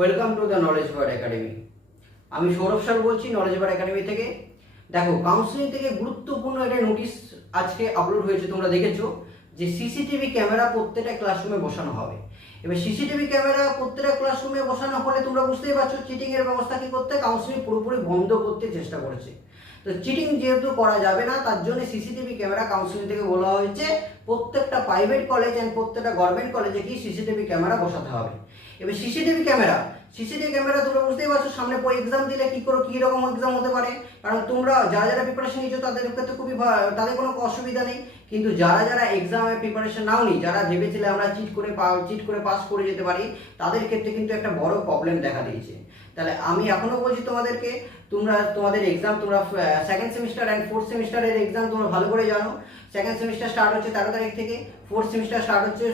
Welcome to the knowledge bird academy. আমি Sourav sir বলছি knowledge bird academy থেকে। দেখো, কাউন্সিলিং থেকে গুরুত্বপূর্ণ একটা নোটিশ আজকে আপলোড হয়েছে, তোমরা দেখেছো যে সিসিটিভি ক্যামেরা প্রত্যেকটা ক্লাসরুমে বসানো হবে। এবার সিসিটিভি ক্যামেরা প্রত্যেকটা ক্লাসরুমে বসানো হলে তোমরা বুঝতেই পারছো চিটিংয়ের ব্যবস্থা কী করতে কাউন্সিলিং পুরোপুরি বন্ধ করতে চেষ্টা করেছে। তো চিটিং যেহেতু করা যাবে না, তার জন্য সিসিটিভি ক্যামেরা কাউন্সিলিং থেকে বলা হয়েছে প্রত্যেকটা প্রাইভেট কলেজ অ্যান্ড প্রত্যেকটা গভর্নমেন্ট কলেজে কি সিসিটিভি ক্যামেরা বসাতে হবে। এবার সিসিটিভি ক্যামেরা তোমরা বুঝতেই পারছো সামনে পরে এক্সাম দিলে কী রকম এক্সাম হতে পারে। কারণ তোমরা যারা প্রিপারেশন নিচ্ছ তাদের ক্ষেত্রে তাদের কোনো অসুবিধা নেই, কিন্তু যারা এক্সামের প্রিপারেশন নাওনি, যারা ভেবেছিলে আমরা চিট করে পাস করে যেতে পারি, তাদের ক্ষেত্রে কিন্তু একটা বড় প্রবলেম দেখা দিয়েছে। তাহলে আমি এখনও বলছি তোমাদেরকে, তোমাদের এক্সাম তোমরা সেকেন্ড সেমিস্টার অ্যান্ড ফোর্থ সেমিস্টারের এক্সাম তোমরা ভালো করে জানো। সেকেন্ড সেমিস্টার স্টার্ট হচ্ছে 13 তারিখ থেকে, ফোর্থ সেমিস্টার স্টার্ট হচ্ছে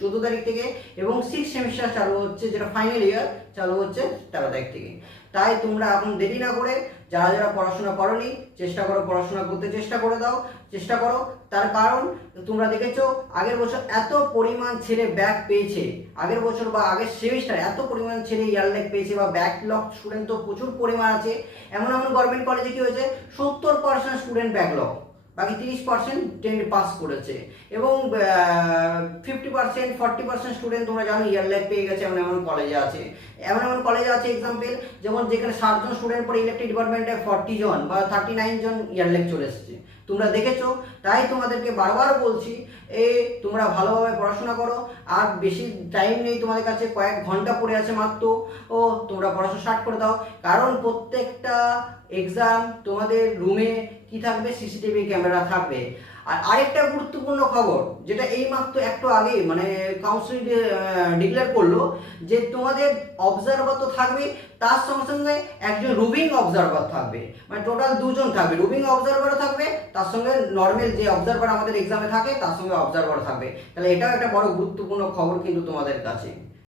14 তারিখ থেকে, এবং সিক্স সেমিস্টার চালু হচ্ছে, যেটা ফাইনাল ইয়ার, চালু হচ্ছে 13 তারিখ থেকে। তাই তোমরা এখন দেরি না করে যারা পড়াশোনা করোনি চেষ্টা করো, পড়াশোনা করতে চেষ্টা করো। তার কারণ তোমরা দেখেছো আগের বছর এত পরিমাণ ছেলে ব্যাক পেয়েছে, আগের বছর বা আগের সেমিস্টার এত পরিমাণ ছেলে ইয়ারল্যাগ পেয়েছে বা ব্যাকলগ স্টুডেন্ট তো প্রচুর পরিমাণ আছে। এমন গভর্নমেন্ট কলেজে কি হয়েছে 70% স্টুডেন্ট ব্যাকলগ, বাকি 30% টেন্ট পাস করেছে, এবং 40% স্টুডেন্ট তোমরা জানো ইয়ারল্যাগ পেয়ে গেছে। এমন কলেজে আছে এক্সাম্পল, যেমন যেখানে 7 জন স্টুডেন্ট পড়ে ইলেকট্রিক ডিপার্টমেন্টে 40 জন বা 39 জন ইয়ারল্যাগ চলে এসেছে, তোমরা দেখেছো। তাই তোমাদেরকে বারবার বলছি, তোমরা ভালোভাবে পড়াশোনা করো। আর বেশি টাইম নেই তোমাদের কাছে, কয়েক ঘন্টা পড়ে আছে মাত্র, তোমরা পড়াশোনা স্টার্ট করে দাও। কারণ প্রত্যেকটা এক্সাম তোমাদের রুমে কি থাকবে, সিসিটিভি ক্যামেরা থাকবে। আর আরেকটা গুরুত্বপূর্ণ খবর, যেটা এই মাত্র একটু আগে মানে কাউন্সিল ডিক্লেয়ার করলো, যে তোমাদের অবজারভার তো থাকবে, তার সঙ্গে সঙ্গে একজন রুবিং অবজারভার থাকবে, মানে টোটাল 2 জন থাকবে। রুবিং অবজারভারও থাকবে, তার সঙ্গে নর্মাল যে অবজারভার আমাদের এক্সামে থাকে তার সঙ্গে অবজারভার থাকবে। তাহলে এটাও একটা বড় গুরুত্বপূর্ণ খবর কিন্তু তোমাদের কাছে।